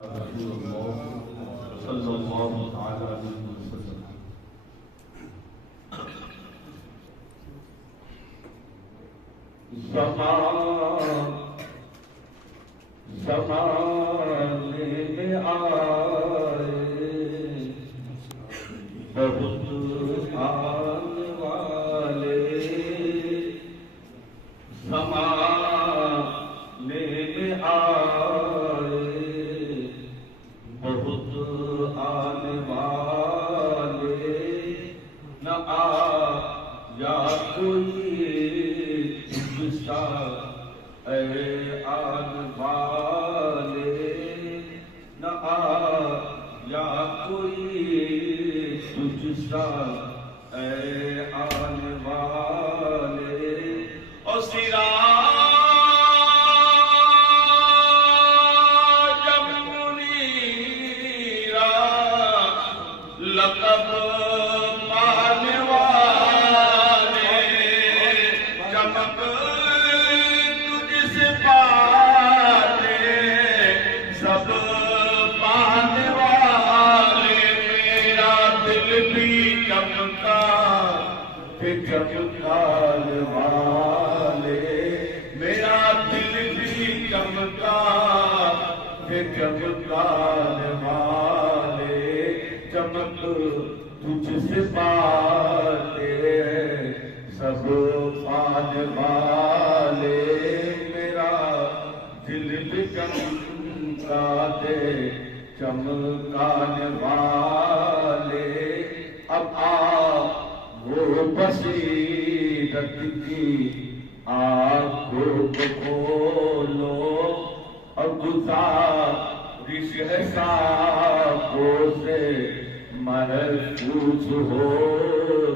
رسول اللہ صلی اللہ تعالی علیہ وسلم۔ زمانے میں آئے بہت آنے والے، زمانے میں آئے بہت آنے والے، نہ آیا کوئی تجھ سا اے آنے والے، نہ آیا کوئی تجھ سا اے آنے والے، اور سراجم منیرا لقب پانے والے، چمک تجھ سے پاتے سب پانے والے، میرا دل بھی چمکا کہ چمکانے والے، میرا دل بھی چمکا کہ چمکانے والے، چمک تجھ سے پاتے سب پانے والے، میرا دل بھی چمکا دے چمکانے والے، اب وہ بصیرت کی آنکھوں کو کھولو، اور گزارش ہے سانپوں سے محفوظ ہو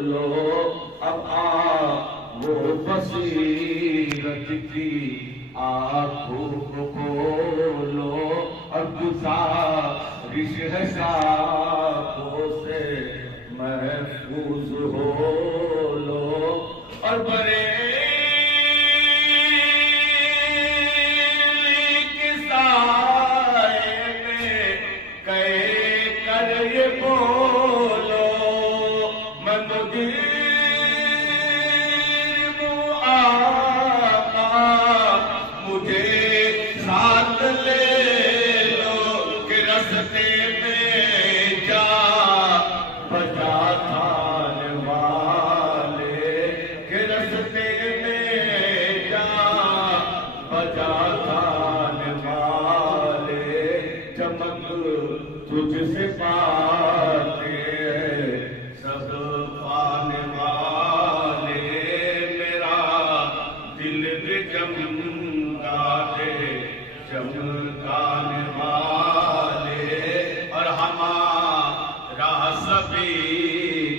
لو، اب وہ بصیرت کی آنکھوں کو کھولو، اور گزارش ہے سانپوں سے محفوظ ہو لو، اور بریلی کے سائے میں کہہ کر یہ بولو، من مدیر آقا مجھے ساتھ لے لو، کہ رستے میں جا بجا تھانے والے، کہ رستے میں جا بجا تھانے والے، چمک تجھ سے پاتے سب پانے والے، میرا دل بھی چمکا دے چمکانے والے، اور ہمارا سبھی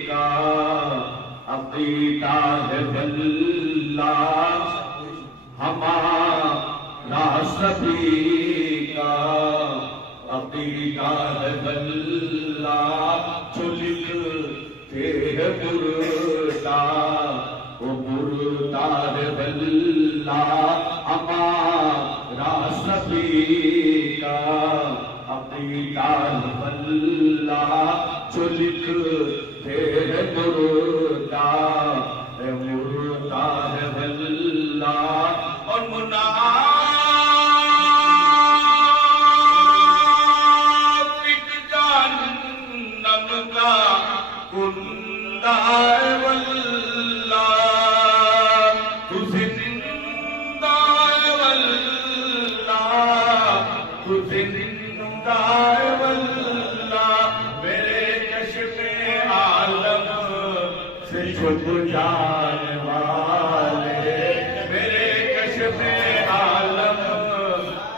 کا عقیدہ ہے واللہ، ہمارا سبھی کا عقیدہ ہے واللہ، جو لکھتے ہیں مردہ وہ مردہ ہے واللہ، ہمارا سبھی کا عقیدہ ہے واللہ، جو لکھتے ہیں مردہ ہے واللہ، اور منافق جہنم کا کنڈا ہے واللہ، تو زندہ ہے واللہ، تو زندہ ہے واللہ، میرے کشف عالم سے چھپ جانے والے، میرے کشف عالم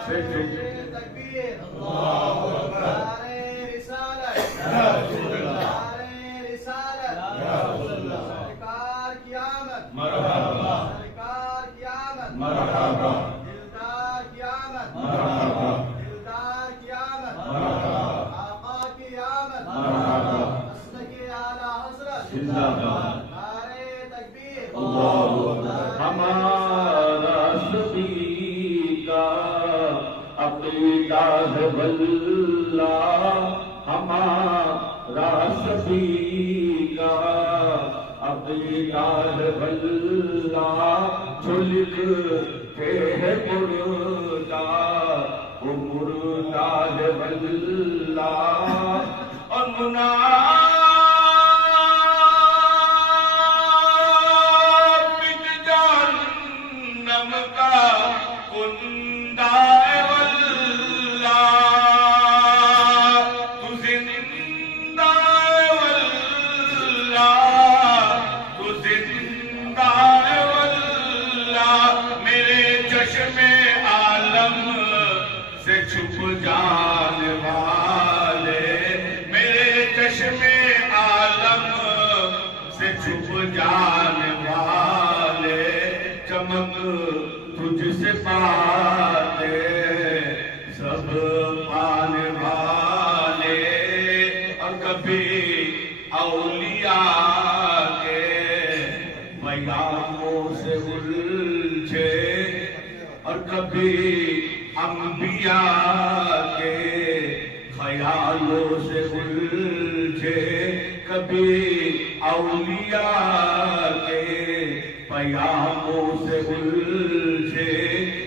سے چھپ تکبیر اللہ اکبر، نعرہ رسالت یا رسول اللہ، نعرہ رسالت یا رسول اللہ، سرکار کی آمد مرحبا، سرکار کی آمد مرحبا، دلدار کی آمد مرحبا، دلدار کی آمد مرحبا، آقا کی آمد مرحبا، مسلک اعلیٰ حضرت زندہ باد، نعرہ تکبیر اللہ اکبر، ہمارا سبھی کا عقیدہ ہے واللہ ہمارا سبھی کا، عقیدہ ہے واللہ جو لکھتے ہیں مردہ، وہ مردہ ہے واللہ اور منافق جہنم کا کندہ ہے واللہ، تو زندہ ہے واللہ، تو زندہ ہے واللہ، میرے چشم عالم سے چھپ جانے والے، میرے چشم عالم سے چھپ جانے والے، چمک تجھ سے پاتے سب پانے والے، اور کبھی اولیاء کے پیاموں سے الجھے، اور کبھی انبیاء کے خیالوں سے الجھے، کبھی اولیاء کے پیاموں سے الجھے،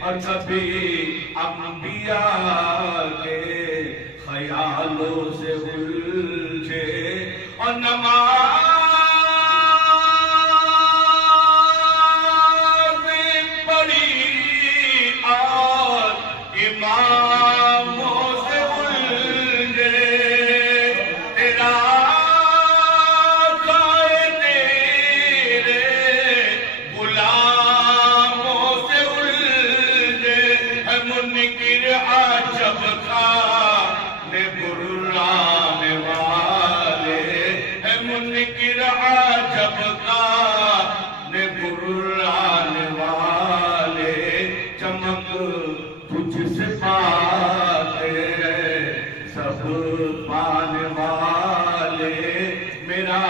اور کبھی انبیاء کے خیالوں سے الجھے، اور نماز پڑھی اور اماموں سے الجھے، تیرا کھائے تیرے غلاموں سے الجھے، ہے منکر عجب خانے برانے والے، ہے منکر عجب خانے برانے والے، چمک تجھ سے پاتے سب پانے والے، میرا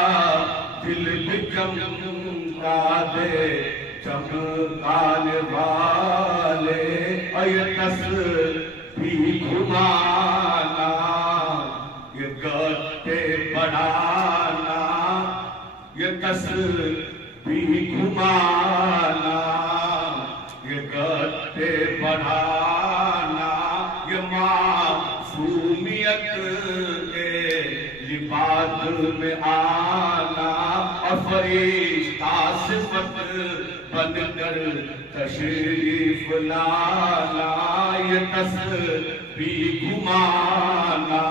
دل بھی چمکا دے چمکانے والے، اور یہ تسبیح گھمانا، یہ گتے بڑھانا، یہ تسبیح گھمانا، یہ گتے بڑھانا، یہ معصومیت کے لباس میں آنا، اور فرشتہ صفت بن کر تشریف لانا، یہ تسبیح گھمانا،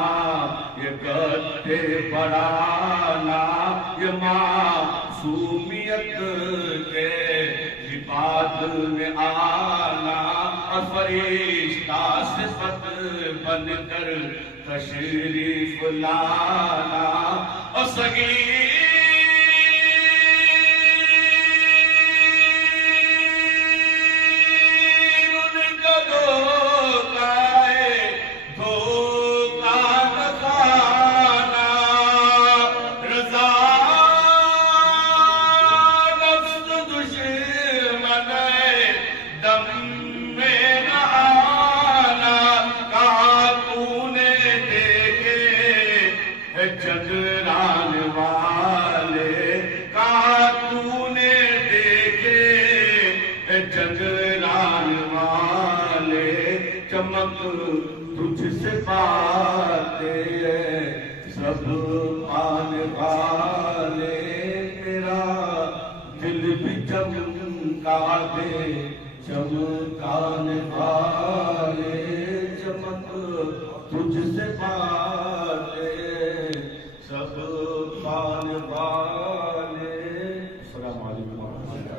یہ گتے بڑھانا، یہ معصومیت کے لباس میں آنا، اور فرشتہ صفت بن کر تشریف لانا، اور صغیر ان کا دھوکہ ہے، دھوکہ نہ کھانا، رضا نفس دشمن ہے، دم میں نہ آنا، کہاں تو نے دیکھے جگران والے، کہاں تو نے دیکھے جگران والے، چمک تجھ سے پاتے سب پانے والے، میرا دل بھی چمکا دے چمکانے والے، چمک تجھ سے پاتے